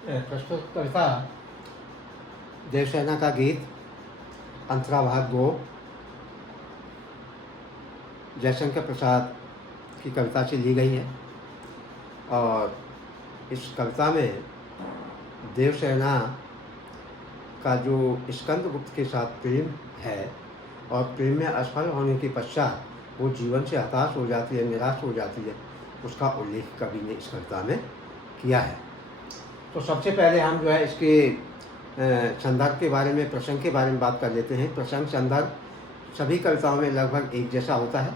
प्रस्तुत कविता देवसेना का गीत अंतरा भाग 2 जयशंकर प्रसाद की कविता से ली गई है। और इस कविता में देवसेना का जो स्कंदगुप्त के साथ प्रेम है और प्रेम में असफल होने के पश्चात वो जीवन से हताश हो जाती है, निराश हो जाती है, उसका उल्लेख कवि ने इस कविता में किया है। तो सबसे पहले हम जो है इसके संदर्भ के बारे में, प्रसंग के बारे में बात कर लेते हैं। प्रसंग संदर्भ सभी कविताओं में लगभग एक जैसा होता है।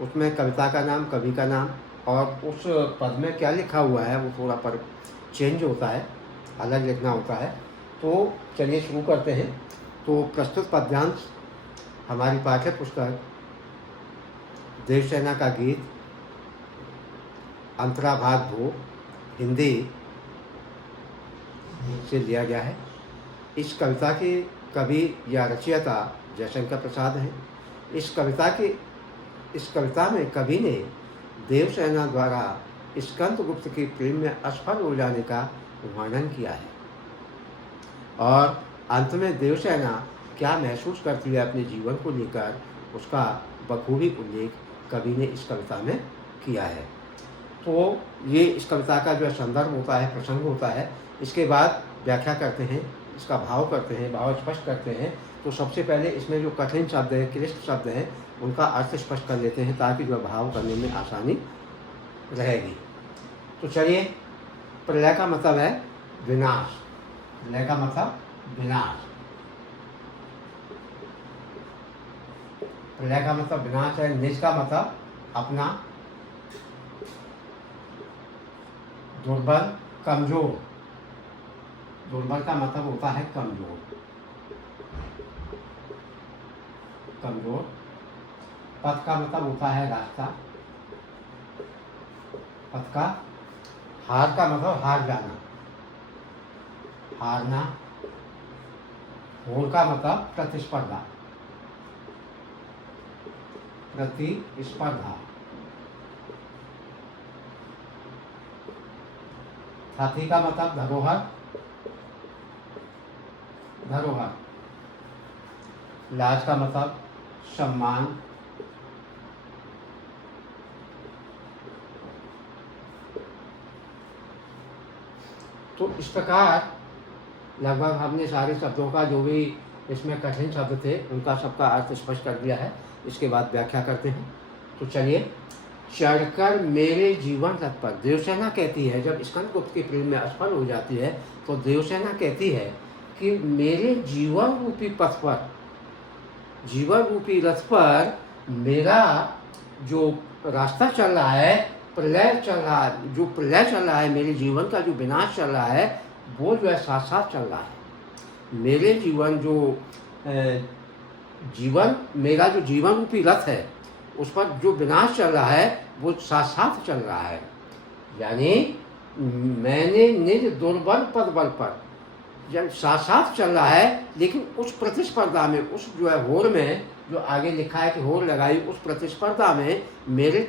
उसमें कविता का नाम, कवि का नाम और उस पद में क्या लिखा हुआ है वो थोड़ा पर चेंज होता है, अलग लिखना होता है। तो चलिए शुरू करते हैं। तो प्रस्तुत पद्यांश हमारी पाठ्य पुस्तक देवसेना का गीत अंतरा भाग 2 हिंदी से लिया गया है। इस कविता के कवि या रचयिता जयशंकर प्रसाद हैं। इस कविता में कवि ने देवसेना द्वारा स्कंदगुप्त के प्रेम में असफल हो जाने का वर्णन किया है और अंत में देवसेना क्या महसूस करती है अपने जीवन को लेकर, उसका बखूबी उल्लेख कवि ने इस कविता में किया है। तो ये इस कविता का जो संदर्भ होता है, प्रसंग होता है। इसके बाद व्याख्या करते हैं, इसका भाव करते हैं, भाव स्पष्ट करते हैं। तो सबसे पहले इसमें जो कठिन शब्द है, क्लिष्ट शब्द है, उनका अर्थ स्पष्ट कर लेते हैं ताकि जो भाव करने में आसानी रहेगी। तो चलिए, प्रलय का मतलब है विनाश। प्रलय का मतलब विनाश। प्रलय का मतलब विनाश है। निज का मतलब अपना, दुर्बल, कमजोर। दुर्बल का मतलब होता है कमजोर, कमजोर। पथ का मतलब होता है रास्ता, पथ का। हार का मतलब हार जाना, हारना। होर का मतलब प्रतिस्पर्धा, प्रतिस्पर्धा। हाथी का मतलब धरोहर, धरोहर। लाज का मतलब सम्मान। तो इस प्रकार लगभग हमने सारे शब्दों का, जो भी इसमें कठिन शब्द थे, उनका सबका अर्थ स्पष्ट कर दिया है। इसके बाद व्याख्या करते हैं। तो चलिए, चढ़कर मेरे जीवन रथ पर, देवसेना कहती है, जब स्कंदगुप्त के प्रेम में असफल हो जाती है तो देवसेना कहती है कि मेरे जीवन रूपी पथ पर, जीवन रूपी रथ पर मेरा जो रास्ता चल रहा है, प्रलय चल रहा है, जो प्रलय चल रहा है, मेरे जीवन का जो विनाश चल रहा है, वो जो है साथ साथ चल रहा है। मेरे जीवन जो जीवन, मेरा जो जीवन रूपी रथ है, उस पर जो विनाश चल रहा है वो साथ साथ चल रहा है। यानी मैंने निज दुर्बल पद बल पर, जब साथ साथ चल रहा है, लेकिन उस प्रतिस्पर्धा में, उस जो है होर में, जो आगे लिखा है कि होर लगाई, उस प्रतिस्पर्धा में मेरे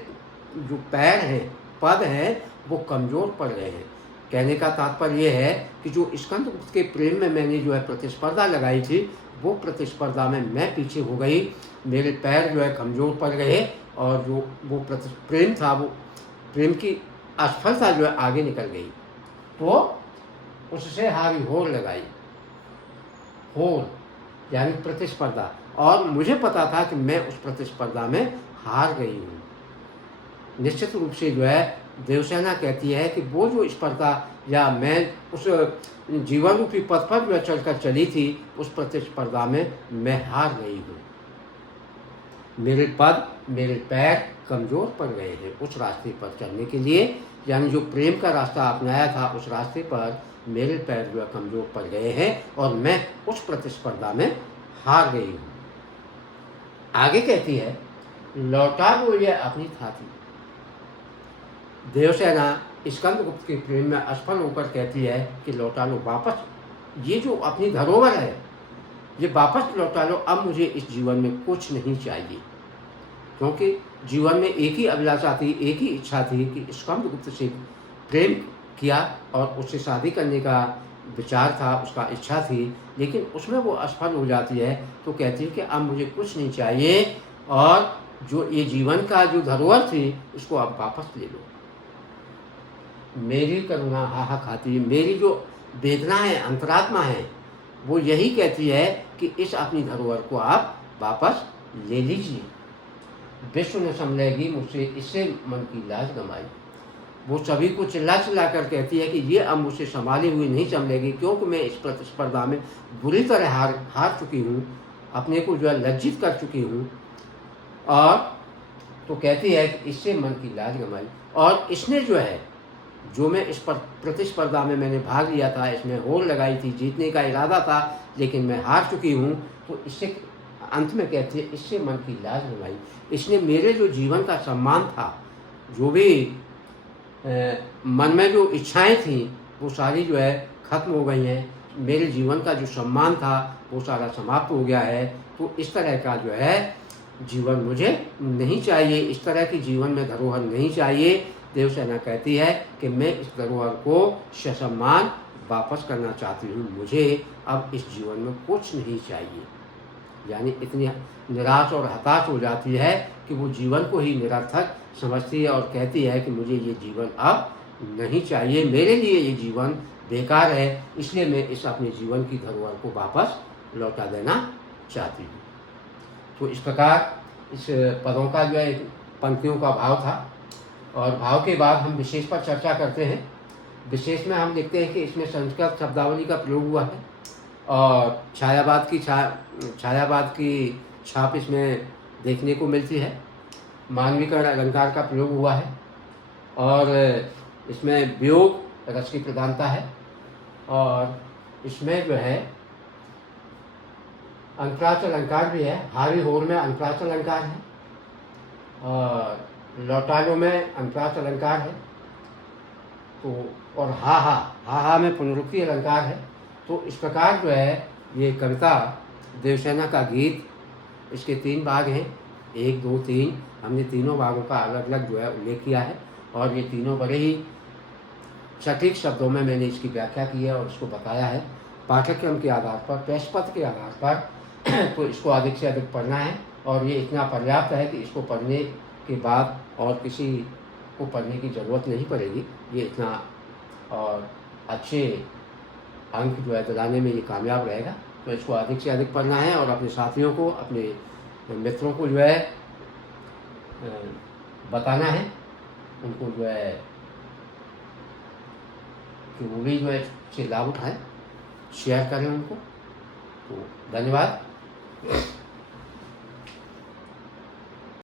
जो पैर हैं, पद हैं, वो कमज़ोर पड़ गए हैं। कहने का तात्पर्य ये है कि जो स्कंदगुप्त के प्रेम में मैंने जो है प्रतिस्पर्धा लगाई थी, वो प्रतिस्पर्धा में मैं पीछे हो गई, मेरे पैर जो है कमज़ोर पड़ गए और जो वो प्रेम था, वो प्रेम की असफलता जो है आगे निकल गई। तो उससे हारी होर लगाई। होर यानी प्रतिस्पर्धा। और मुझे पता था कि मैं उस प्रतिस्पर्धा में हार गई हूँ। निश्चित रूप से जो है देवसेना कहती है कि वो जो स्पर्धा, या मैं उस जीवन रूपी पथ पर जो चलकर चली थी, उस प्रतिस्पर्धा में मैं हार गई हूँ। मेरे पद, मेरे पैर कमज़ोर पड़ गए हैं उस रास्ते पर चलने के लिए। यानी जो प्रेम का रास्ता अपनाया था, उस रास्ते पर मेरे पैर जो है कमज़ोर पड़ गए हैं और मैं उस प्रतिस्पर्धा में हार गई हूँ। आगे कहती है, लौटा लो ये अपनी थाती। देवसेना स्कंदगुप्त के प्रेम में असफल होकर कहती है कि लौटा लो, वापस ये जो अपनी धरोहर है, ये वापस लौटा लो। अब मुझे इस जीवन में कुछ नहीं चाहिए, क्योंकि जीवन में एक ही अभिलाषा थी, एक ही इच्छा थी कि स्कंदगुप्त से प्रेम किया और उससे शादी करने का विचार था, उसका इच्छा थी, लेकिन उसमें वो असफल हो जाती है। तो कहती है कि अब मुझे कुछ नहीं चाहिए और जो ये जीवन का जो धरोहर थी उसको आप वापस ले लो। मेरी करुणा हा हा खाती है, मेरी जो वेदना है, अंतरात्मा है, वो यही कहती है कि इस अपनी धरोहर को आप वापस ले लीजिए। विश्व न संभलेगी मुझसे, इससे मन की लाज गंवाई। वो सभी को चिल्ला चिल्ला कर कहती है कि ये अब मुझसे संभाली हुई नहीं संभलेगी, क्योंकि मैं इस प्रतिस्पर्धा में बुरी तरह हार चुकी हूँ, अपने को जो है लज्जित कर चुकी हूँ। और तो कहती है कि इससे मन की लाज गंवाई। और इसने जो है, जो मैं इस प्रतिस्पर्धा में मैंने भाग लिया था, इसमें होड़ लगाई थी, जीतने का इरादा था, लेकिन मैं हार चुकी हूँ। तो इससे अंत में कहती है इससे मन की लाज गंवाई। इसने मेरे जो जीवन का सम्मान था, जो भी मन में जो इच्छाएं थी, वो सारी जो है खत्म हो गई हैं। मेरे जीवन का जो सम्मान था वो सारा समाप्त हो गया है। तो इस तरह का जो है जीवन मुझे नहीं चाहिए, इस तरह की जीवन में धरोहर नहीं चाहिए। देवसेना कहती है कि मैं इस धरोहर को ससम्मान वापस करना चाहती हूँ, मुझे अब इस जीवन में कुछ नहीं चाहिए। यानी इतनी निराश और हताश हो जाती है कि वो जीवन को ही निरर्थक समझती है और कहती है कि मुझे ये जीवन अब नहीं चाहिए, मेरे लिए ये जीवन बेकार है, इसलिए मैं इस अपने जीवन की धरोहर को वापस लौटा देना चाहती हूँ। तो इस प्रकार इस पदों का जो है पंक्तियों का भाव था। और भाव के बाद हम विशेष पर चर्चा करते हैं। विशेष में हम देखते हैं कि इसमें संस्कृत शब्दावली का प्रयोग हुआ है और छायावाद की छाप इसमें देखने को मिलती है। मानवीकरण अलंकार का प्रयोग हुआ है और इसमें वियोग रस की प्रधानता है। और इसमें जो है अंतराक्ष अलंकार भी है। हारी होर में अंतराक्ष अलंकार है और लौटालो में अंतराक्ष अलंकार है। तो और हा में पुनरुक्ति अलंकार है। तो इस प्रकार जो है ये कविता देवसेना का गीत, इसके 3 भाग हैं, 1, 2, 3। हमने तीनों भागों का अलग अलग जो है उल्लेख किया है और ये तीनों बड़े ही सटीक शब्दों में मैंने इसकी व्याख्या की है और इसको बताया है पाठ्यक्रम के आधार पर, पेशपत्र के आधार पर। तो इसको अधिक से अधिक पढ़ना है और ये इतना पर्याप्त है कि इसको पढ़ने के बाद और किसी को पढ़ने की ज़रूरत नहीं पड़ेगी। ये इतना और अच्छे अंक जो है दिलाने में ये कामयाब रहेगा। तो इसको अधिक से अधिक पढ़ना है और अपने साथियों को, अपने मित्रों को जो है बताना है, उनको जो है कि वो भी जो है से लाभ उठाएं, शेयर करें उनको। तो धन्यवाद।